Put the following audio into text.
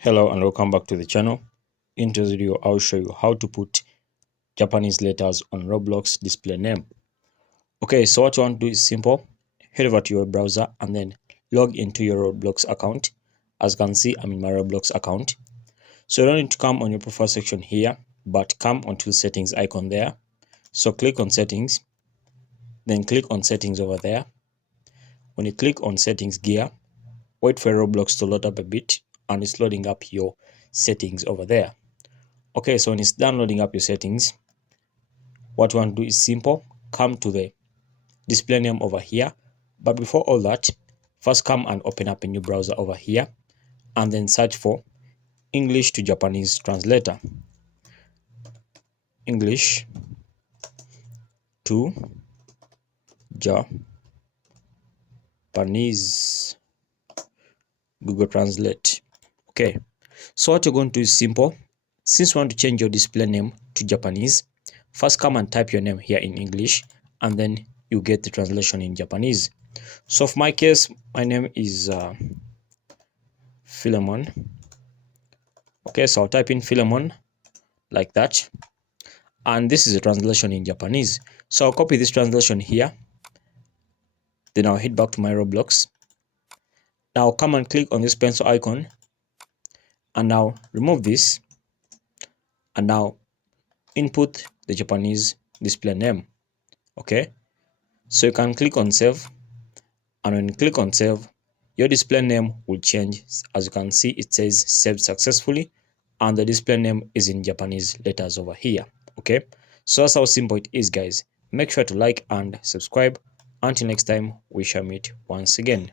Hello and welcome back to the channel. In today's video, I'll show you how to put Japanese letters on Roblox display name. Okay, so what you want to do is simple. Head over to your browser and then log into your Roblox account. As you can see, I'm in my Roblox account. So you don't need to come on your profile section here, but come onto the settings icon there. So click on settings, then click on settings over there. When you click on settings gear, wait for Roblox to load up a bit, and it's loading up your settings over there. Okay, so when it's done loading up your settings, what you want to do is simple. Come to the display name over here. But before all that, first come and open up a new browser over here and then search for English to Japanese translator. English to Japanese Google Translate. Okay, so what you're going to do is simple. Since you want to change your display name to Japanese, first come and type your name here in English and then you get the translation in Japanese. So for my case, my name is Philemon. Okay, so I'll type in Philemon like that, and this is a translation in Japanese. So I'll copy this translation here, then I'll head back to my Roblox. Now I'll come and click on this pencil icon and now remove this and now input the Japanese display name. Okay, so you can click on save, and when you click on save, your display name will change. As you can see, it says saved successfully and the display name is in Japanese letters over here. Okay, so that's how simple it is, guys. Make sure to like and subscribe. Until next time, we shall meet once again.